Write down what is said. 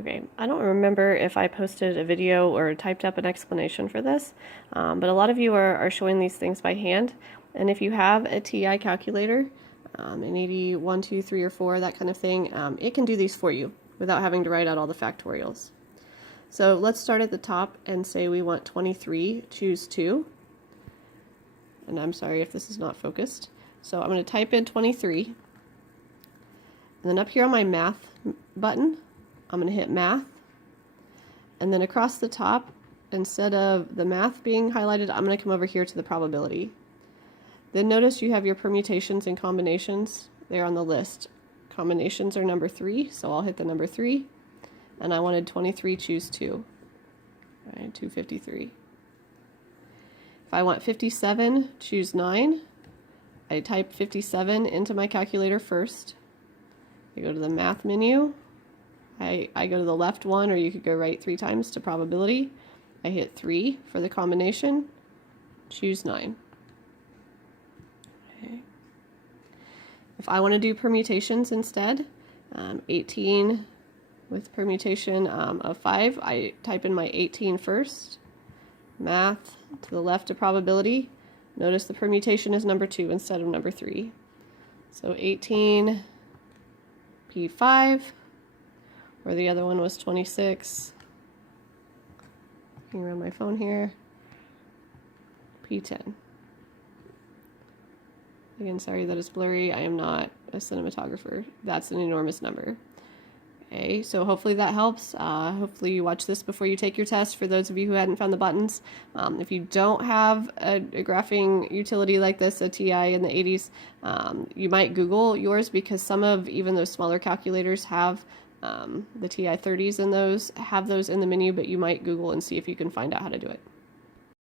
Okay, I don't remember if I posted a video or typed up an explanation for this, but a lot of you are showing these things by hand. And if you have a TI calculator, an 81, 2, 3, or 4, that kind of thing, it can do these for you without having to write out all the factorials. So let's start at the top and say we want 23, choose 2. And I'm sorry if this is not focused. So I'm going to type in 23. And then up here on my math button, I'm going to hit math. And then across the top, instead of the math being highlighted, I'm going to come over here to the probability. Then notice you have your permutations and combinations there on the list. Combinations are number 3, so I'll hit the number 3. And I wanted 23, choose 2. All right, 253. If I want 57, choose 9. I type 57 into my calculator first. I go to the math menu. I go to the left one, or you could go right 3 times to probability. I hit 3 for the combination. Choose 9. Okay. If I want to do permutations instead, 18 with permutation of 5, I type in my 18 first. Math to the left of probability. Notice the permutation is number 2 instead of number 3. So 18 P5, where the other one was 26. Looking around my phone here. P10. Again, sorry that it's blurry. I am not a cinematographer. That's an enormous number. Okay, so hopefully that helps. Hopefully you watch this before you take your test for those of you who hadn't found the buttons. If you don't have a graphing utility like this, a TI in the 80s, you might Google yours, because some of even those smaller calculators have the TI 30s in those, have those in the menu, but you might Google and see if you can find out how to do it.